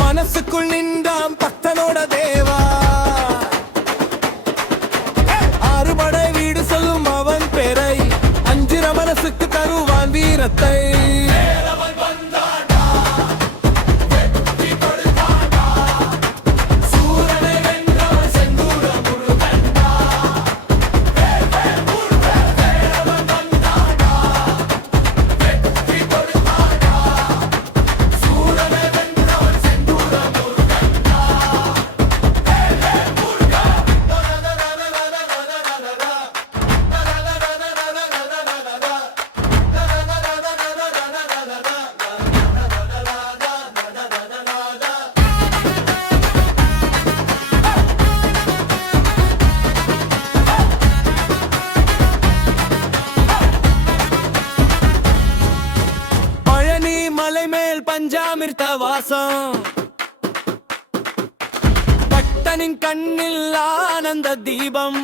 மனசுக்குள் நின்றாம் பக்தனோட தேவா. அறுபடை வீடு சொல்லும் அவன் பேரை, அஞ்சிர மனசுக்கு தருவான் வீரத்தை. பஞ்சாமிர்த வாசம், பக்தனின் கண்ணில் ஆனந்த தீபம்.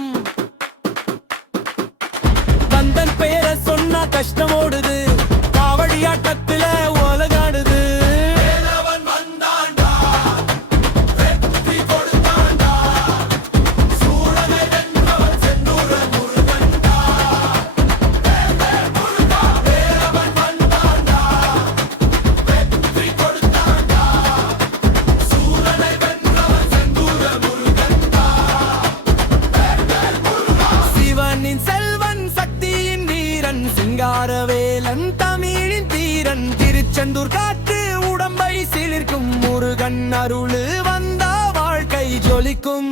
கந்தன் பெயரை சொன்னா கஷ்டம் ஓடுது, காவடியாட்டத்தில உலகாடுது. செல்வன் சக்தியின் வீரன், சிங்காரவேலன் தமிழின் தீரன். திருச்செந்தூர் காற்று உடம்பை சிலிர்க்கும், முருகன் அருளு வந்தா வாழ்க்கை ஜொலிக்கும்.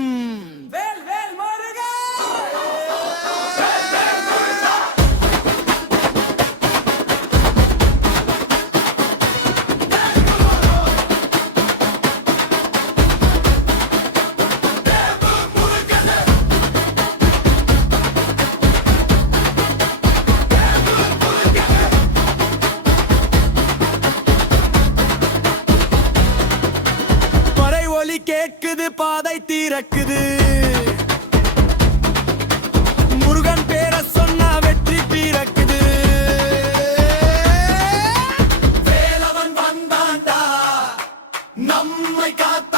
கேட்குது பாதை தீரக்குது, முருகன் பேரை சொன்னா வெற்றி பிறக்குது. வேலவன் வந்தாண்டா நம்மை காத்து